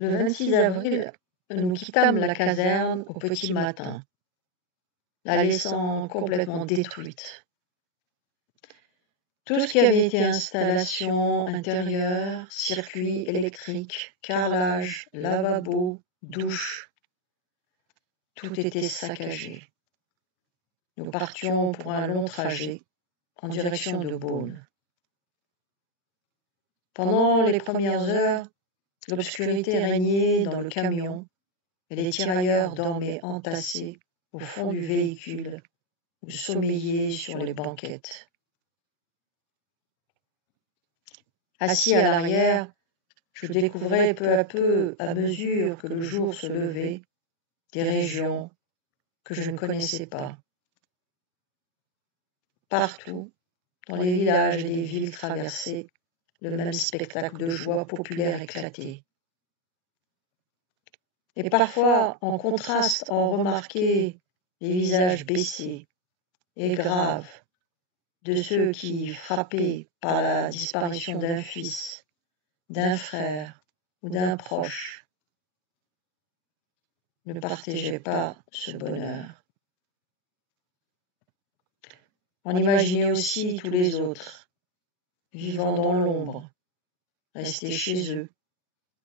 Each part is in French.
Le 26 avril, nous quittâmes la caserne au petit matin, la laissant complètement détruite. Tout ce qui avait été installation intérieure, circuits électriques, carrelage, lavabo, douche, tout était saccagé. Nous partions pour un long trajet en direction de Beaune. Pendant les premières heures, l'obscurité régnait dans le camion et les tirailleurs dormaient entassés au fond du véhicule ou sommeillaient sur les banquettes. Assis à l'arrière, je découvrais peu à peu, à mesure que le jour se levait, des régions que je ne connaissais pas. Partout, dans les villages et les villes traversées, le même spectacle de joie populaire éclatait. Et parfois, en contraste, on remarquait les visages baissés et graves de ceux qui, frappés par la disparition d'un fils, d'un frère ou d'un proche, ne partageaient pas ce bonheur. On imaginait aussi tous les autres, vivant dans l'ombre, restés chez eux,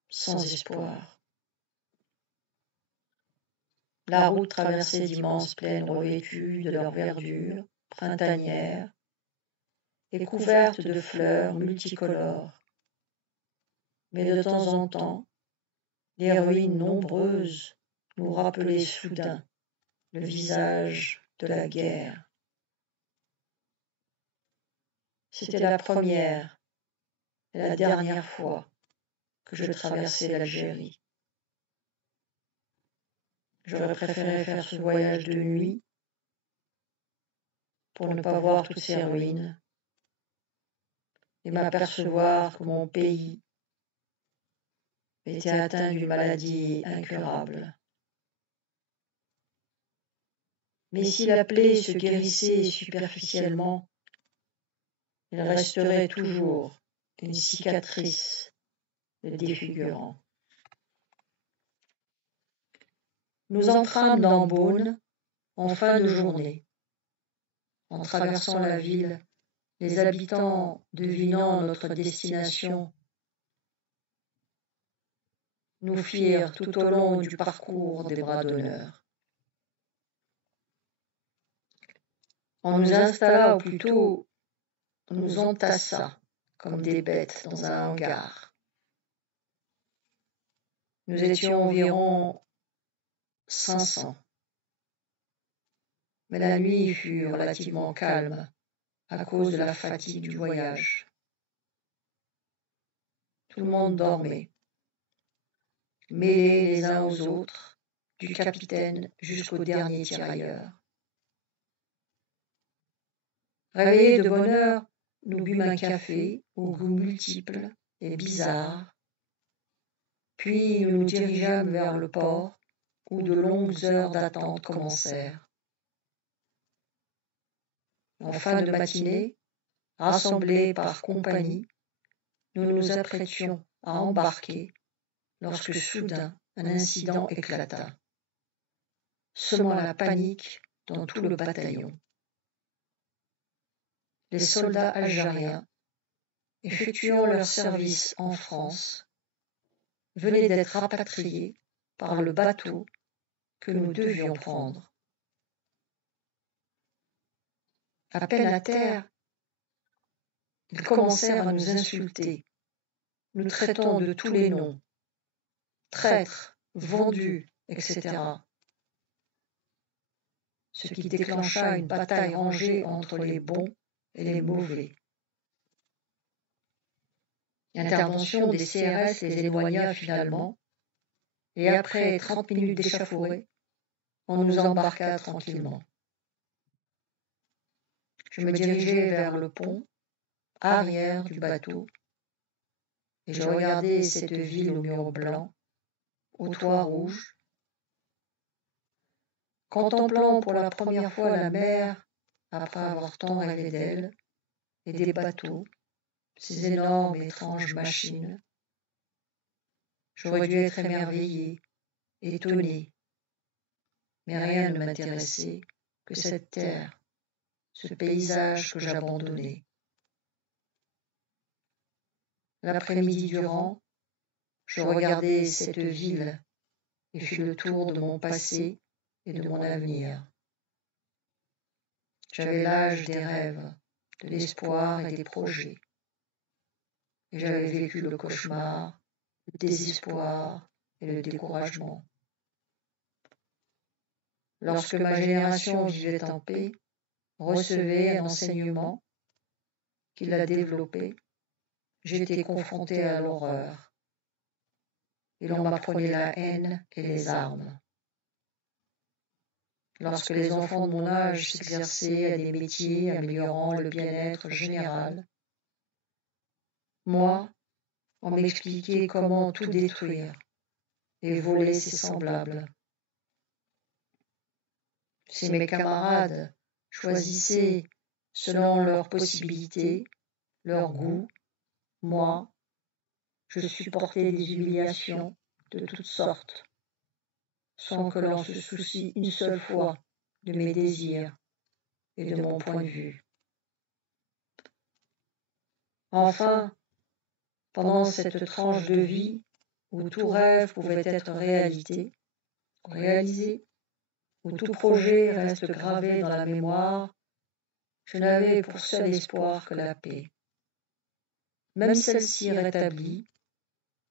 sans espoir. La route traversait d'immenses plaines revêtues de leur verdure printanière et couvertes de fleurs multicolores. Mais de temps en temps, des ruines nombreuses nous rappelaient soudain le visage de la guerre. C'était la première et la dernière fois que je traversais l'Algérie. J'aurais préféré faire ce voyage de nuit pour ne pas voir toutes ces ruines et m'apercevoir que mon pays était atteint d'une maladie incurable. Mais si la plaie se guérissait superficiellement, il resterait toujours une cicatrice le défigurant. Nous entrâmes dans Beaune en fin de journée. En traversant la ville, les habitants, devinant notre destination, nous firent tout au long du parcours des bras d'honneur. On nous installa, ou plutôt on nous entassa comme des bêtes dans un hangar. Nous étions environ 500. Mais la nuit fut relativement calme à cause de la fatigue du voyage. Tout le monde dormait, mêlés les uns aux autres, du capitaine jusqu'au dernier tirailleur. Réveillés de bonne heure, nous bûmes un café aux goûts multiples et bizarres, puis nous nous dirigeâmes vers le port où de longues heures d'attente commencèrent. En fin de matinée, rassemblés par compagnie, nous nous apprêtions à embarquer lorsque soudain un incident éclata, semant la panique dans tout le bataillon. Les soldats algériens, effectuant leur service en France, venaient d'être rapatriés par le bateau que nous devions prendre. À peine à terre, ils commencèrent à nous insulter, nous traitant de tous les noms, traîtres, vendus, etc. Ce qui déclencha une bataille rangée entre les bons et les mauvais. L'intervention des CRS les éloigna finalement, et après 30 minutes d'échauffourée, on nous embarqua tranquillement. Je me dirigeais vers le pont arrière du bateau, et je regardais cette ville aux murs blancs, aux toits rouges, contemplant pour la première fois la mer après avoir tant rêvé d'elle, et des bateaux, ces énormes et étranges machines. J'aurais dû être émerveillé, étonné, mais rien ne m'intéressait que cette terre, ce paysage que j'abandonnais. L'après-midi durant, je regardais cette ville et fis le tour de mon passé et de mon avenir. J'avais l'âge des rêves, de l'espoir et des projets. Et j'avais vécu le cauchemar, le désespoir et le découragement. Lorsque ma génération vivait en paix, recevait un enseignement qui l'a développé, j'étais confronté à l'horreur. Et l'on m'apprenait la haine et les armes. Lorsque les enfants de mon âge s'exerçaient à des métiers améliorant le bien-être général, moi, on m'expliquait comment tout détruire et voler ses semblables. Si mes camarades choisissaient selon leurs possibilités, leurs goûts, moi, je supportais des humiliations de toutes sortes, sans que l'on se soucie une seule fois de mes désirs et de mon point de vue. Enfin, pendant cette tranche de vie où tout rêve pouvait être réalisé, où tout projet reste gravé dans la mémoire, je n'avais pour seul espoir que la paix. Même celle-ci rétablie,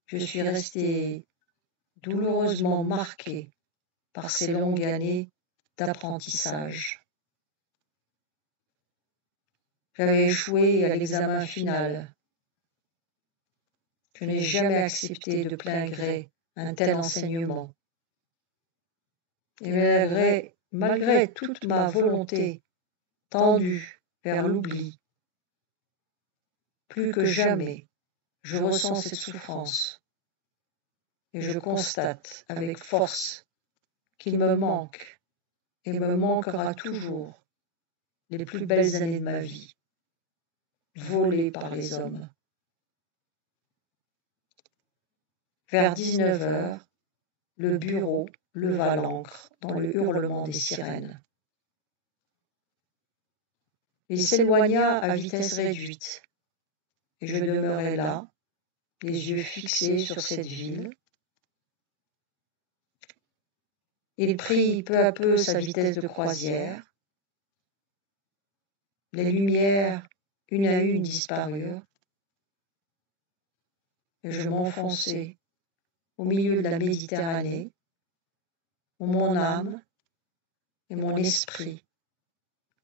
je suis resté douloureusement marqué par ces longues années d'apprentissage. J'avais échoué à l'examen final. Je n'ai jamais accepté de plein gré un tel enseignement. Et malgré toute ma volonté tendue vers l'oubli, plus que jamais, je ressens cette souffrance et je constate avec force qu'il me manque et me manquera toujours les plus belles années de ma vie, volées par les hommes. Vers 19 heures, le bureau leva l'ancre dans le hurlement des sirènes. Il s'éloigna à vitesse réduite, et je demeurai là, les yeux fixés sur cette ville. Il prit peu à peu sa vitesse de croisière. Les lumières, une à une, disparurent, et je m'enfonçai au milieu de la Méditerranée, où mon âme et mon esprit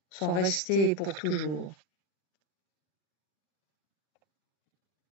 sont restés pour toujours.